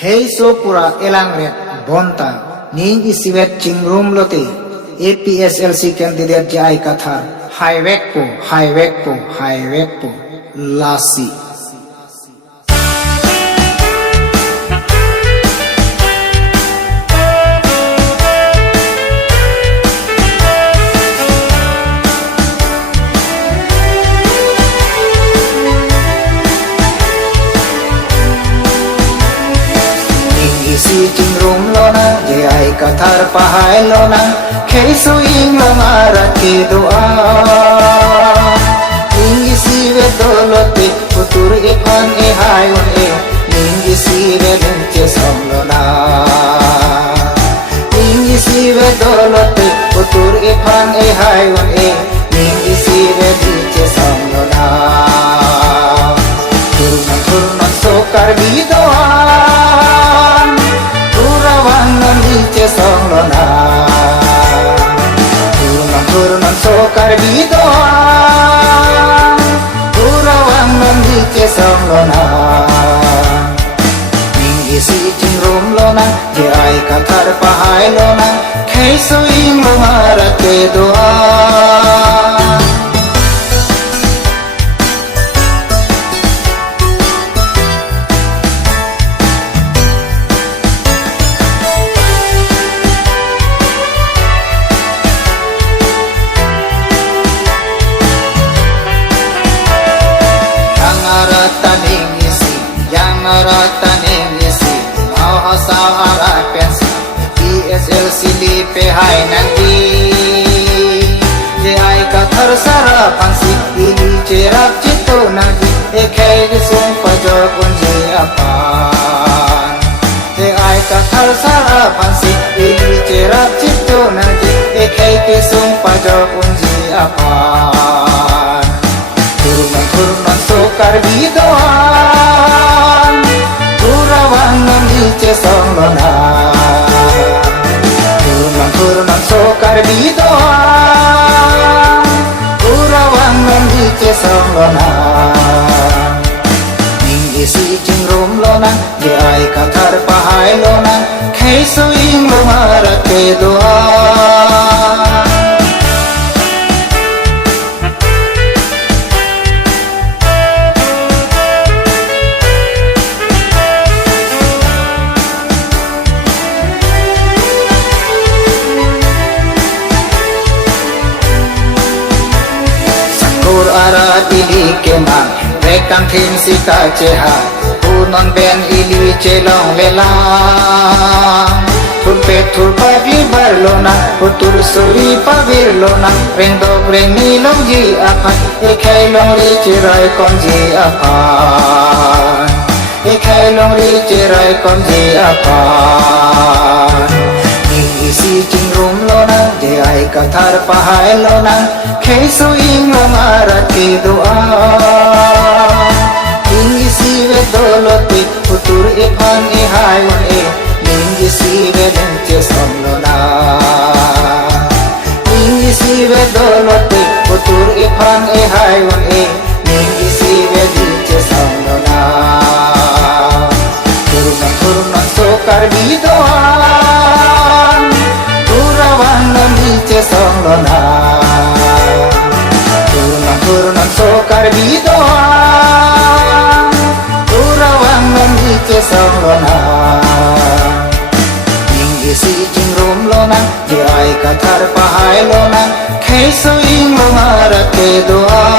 Sopura Elangret Bonta Ning Isivet Chingrum Lote APSLC candidate Jai Kathar Highwekpo Lasi Chingrum lona jai kathar pahai lona kheisu ing lomara ke doa ing sive dolote putur ifan e hayun e ing sive linche somlona ing sive dolote putur ifan e hayun e ing sive linche somlona turnan sokar bidoa songlona turnan sokar bidoa Purawan nandice songlona Ningisi chingrum lona jai kathar pahai lona kheisu ing lomara ke doa PSLC lipe hai nanti jai kathar sara pansi ili cerap cito nanti ekai disung pajor kunji apan jai kathar sara pansi ili cerap cito nanti ekai disung pajor kunji apan turman sokar bidoan Purawan nandice songlona turnan sokar bidoa Purawan nandice songlona Ningisi chingrum lona jai kathar pahai lona kheisu ing lomara ke doa Ara ili kema rekang thin sika cheha punon ben ili chelong lela thulpe thulpa bi barlona putur suri pavir lona rendo premi longji apan ekai longri chirai konji apan ekai longri chirai konji apan isi chingrum lona jai kathar pahai lona kheisu ing lomara ke doa ing sive dolote putur ifan e hayun e ing sive linche somlona ing sive dolote putur ifan e hayun e ing sive linche somlona turnan sokar bidoa nandice songlona turnan sokar bidoa Purawan nandice songlona Ningisi chingrum lona jai kathar pahai lona kheisu ing lomara ke doa